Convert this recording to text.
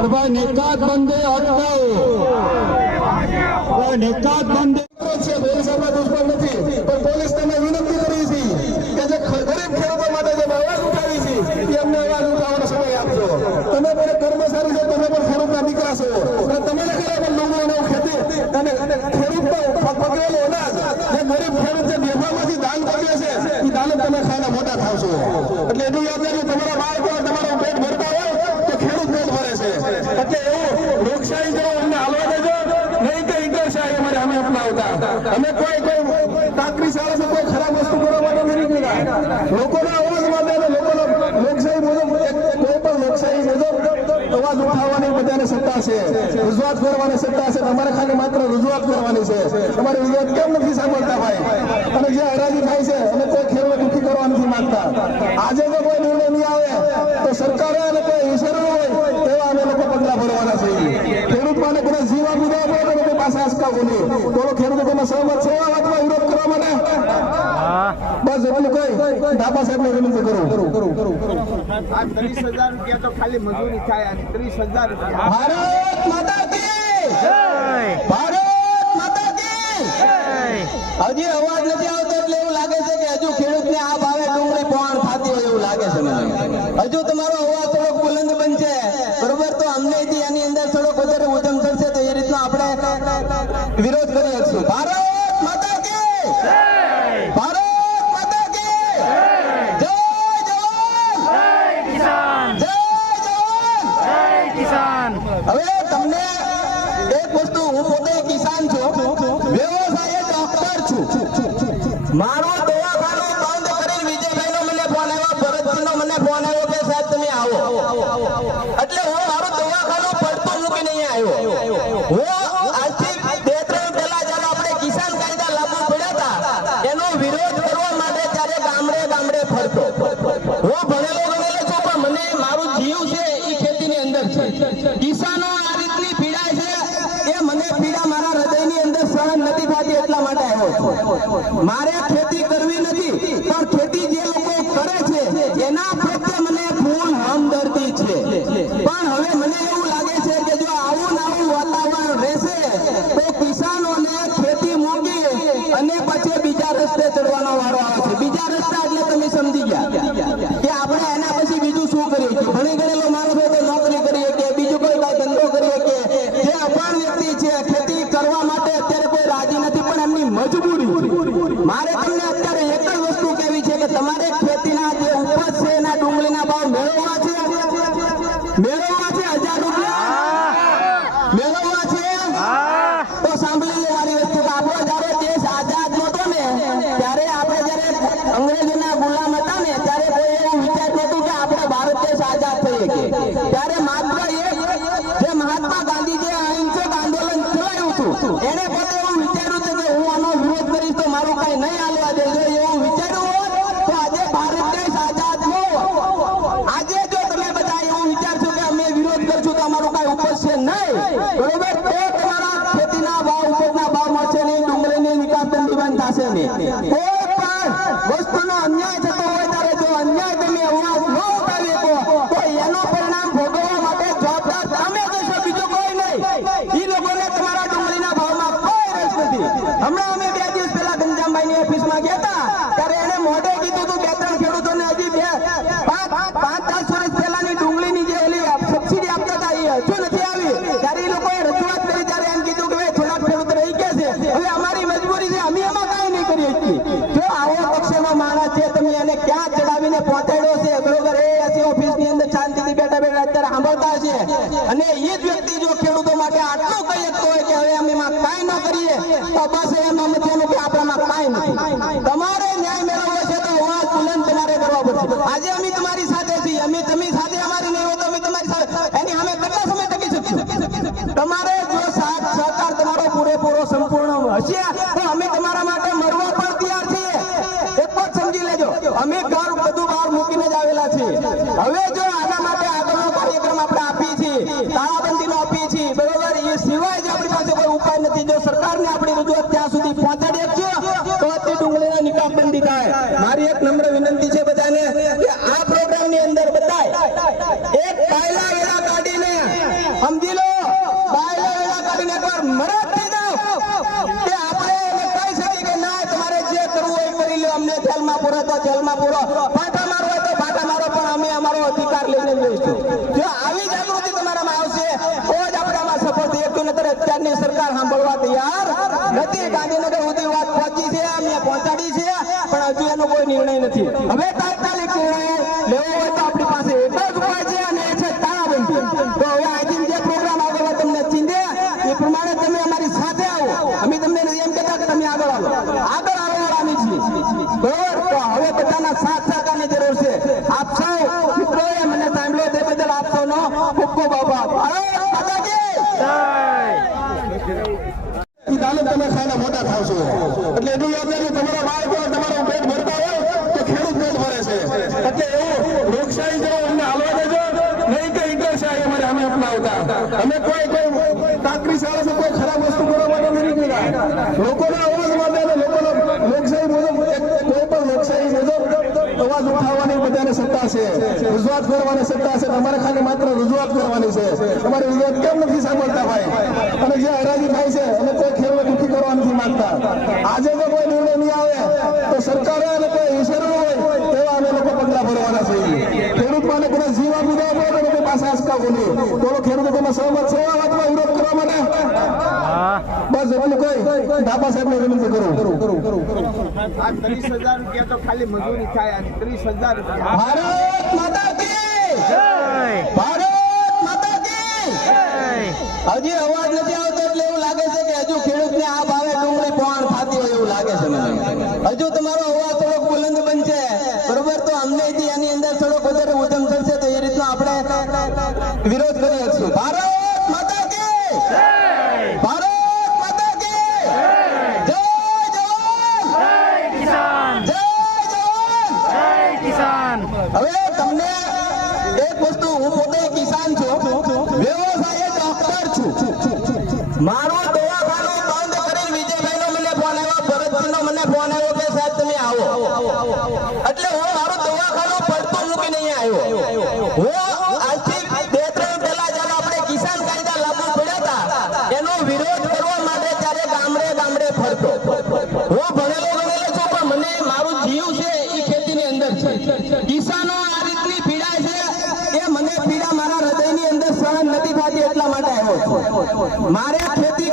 अरे नेकात बंदे हटाओ અરે નેકાત બંદે છે પોલીસમાં દુશ્મન નથી પણ પોલીસ તમે વિનંતી કરી છે કે જે ખ- ગરીબ ખેડૂતો માટે જે અવાજ ઉઠાવી છે એ અમને અવાજ ઉઠાવવાનો સમય આપજો તમે પણ કર્મચારી છો તમે પણ ખેડૂતના દીકરા છો અને તમે ખરા પણ ડુંગળી અને ખેતી અને અને ખેડૂતનો પ- પકવેલો અનાજ જે ગરીબ ખેડૂત જે બેફામાંથી દાન કરે છે એ દાન જ તમે ખાઈને મોટા થાવશો એટલે અમે અમે સત્તા છે. રજૂઆત કરવાની સત્તા છે. તમારે ખાલી માત્ર રજૂઆત કરવાની છે. તમારી કેમ નથી સાંભળતા ભાઈ? અને જે હરાજી થાય છે અને કોઈ કરવા નથી માંગતા. આજે જો કોઈ નિર્ણય નહીં આવે તો સરકારે અને કોઈ ઈશ્વરો હોય તેવા અમે લોકો પગલા ભરવાના છીએ ખેડૂત માટે બધા જીવ આપી દેવા પડે તો લોકો પાસે આસકાવું નહીં તો ખેડૂતો તમે સહમત છો આ વાતમાં વિરોધ કરવા માટે બસ એટલું કઈ ધાબા સાહેબને વિનંતી કરું આ ત્રીસ હજાર રૂપિયા તો ખાલી મજૂરી થાય અને ત્રીસ હજાર રૂપિયા ભારત માતા કી ભારત માતા કી હજી અવાજ નથી આવતો એક વસ્તુ હું પોતે કિસાન છું. વ્યવસાય ડોક્ટર છું. મારો ખેતી કરવી નથી પણ ખેતી જે લોકો કરે છે એના પ્રત્યે મને ફૂલ હમદર્દી છે પણ હવે મને એવું લાગે છે કે જો આવું ને આવું વાતાવરણ રહેશે તો કિસાનોને ખેતી મૂકી અને પછી બીજા રસ્તે ચડવાનો વારો આવે છે બીજા રસ્તા એટલે તમે સમજી ગયા કે આપણે એના પછી બીજું શું કરીએ છીએ ભણી ગયેલો માણસ હોય તો નોકરી કરીએ કે બીજું કોઈ કાંઈ ધંધો કરીએ કે જે અભણ વ્યક્તિ છે ખેતી કરવા માટે અત્યારે કોઈ રાજી નથી પણ એમની મજબૂરી છે મારે તમને અત્યારે એક જ વસ્તુ કહેવી છે કે તમારે ખેતીના જે ઉપજ છે એના ડુંગળીના ભાવ મેળવવા છે મેળવવા છે હજાર રૂપિયા મેળવવા છે તો સાંભળી લો મારી વસ્તુ કે આપણો જ્યારે દેશ આઝાદ નહોતો ને ત્યારે આપણે જ્યારે અંગ્રેજોના ગુલામ હતા ને ત્યારે કોઈ એવું વિચારતું નહોતું કે આપણે ભારત દેશ આઝાદ થઈ શકીએ ત્યારે માત્ર એક જે મહાત્મા ગાંધીજીએ અહિંસક આંદોલન ચલાવ્યું હતું. એને પોતે એવું વિચાર્યું છે કે હું આનો વિરોધ કરીશ તો મારું કઈ નહીં હાલવા દે જો એવું વિચાર્યું હોત તો આજે ભારત દેશ આઝાદ ન આજે જો તમે બધા એવું વિચારશો કે અમે વિરોધ કરશું તો અમારું કઈ ઉપજશે નહીં. બરોબર? તો તમારા ખેતીના ભાવ ઉપજના ભાવ મળશે નહીં, ડુંગળીની નિકાસ બંધ થશે નહીં. ઓફિસમાં ગયા ત્યારે એને મોઢે કીધું હતું બે ત્રણ ખેડૂતોને હજી બે, પાંચ દસ વર્ષ પહેલાની ડુંગળીની જે એલી આપતા હતા, એ હજુ નથી આવી. ત્યારે એ લોકોએ રજૂઆત કરી, ત્યારે એમ કીધું કે ભાઈ ખેડૂત રહી ગયા છે. હવે અમારી મજબૂરી છે, અમે એમાં કઈ નહીં કરી શકીએ. જો આવો પક્ષમાં માણસ છે, તમે એને ક્યાં ચડાવીને પહોંચાડ્યો છે? બરોબર, એ ઓફિસની અંદર શાંતિથી બેઠા બેઠા અત્યારે સાંભળતા છે અને એ જ વ્યક્તિ જો ખેડૂતો હજુ એનો કોઈ નિર્ણય નથી. હવે તાત્કાલિક નિર્ણય લેવો હોય તો આપણી પાસે એક જ ઉપાય છે અને એ છે તાળાબંધી. તો હવે આજે જે પ્રોગ્રામ આગળ તમને ચીંધ્યા એ પ્રમાણે તમે અમારી સાથે આવો. અમે તમને એમ કહેતા કે તમે આગળ આવો. આગળ આવવાની છીએ. બરોબર? તો હવે બધાના સાથ સાથ અને અમે કોઈ કોઈ કાકરી શાળા છે કોઈ ખરાબ વસ્તુ કરવા માટે નથી નીકળ્યા લોકોના અવાજ માટે લોકોના લોકશાહી મુજબ કોઈ પણ લોકશાહી મુજબ અવાજ ઉઠાવવાની બધાને સત્તા છે. રજૂઆત કરવાની સત્તા છે. તમારે ખાલી માત્ર રજૂઆત કરવાની છે. તમારી રજૂઆત કેમ નથી સાંભળતા ભાઈ? અને જે ધાબા સાહેબ ને વિનંતી કરું. ત્રીસ હજાર રૂપિયા તો ખાલી મજૂરી થાય ત્રીસ હજાર હજી અવાજ નથી આવતો એટલે એવું લાગે છે કે હજુ ખેડૂત ને આ ભાવે ડુંગળી પણ ખાતી હોય એવું લાગે છે હજુ તમારો અવાજ થોડો મને મારું જીવ છે એ ખેતીની અંદર છે. આ રીતની પીડા છે એ મને પીડા મારા હૃદયની અંદર સહન નથી થતી એટલા માટે આવ્યો છું. મારે ખેતી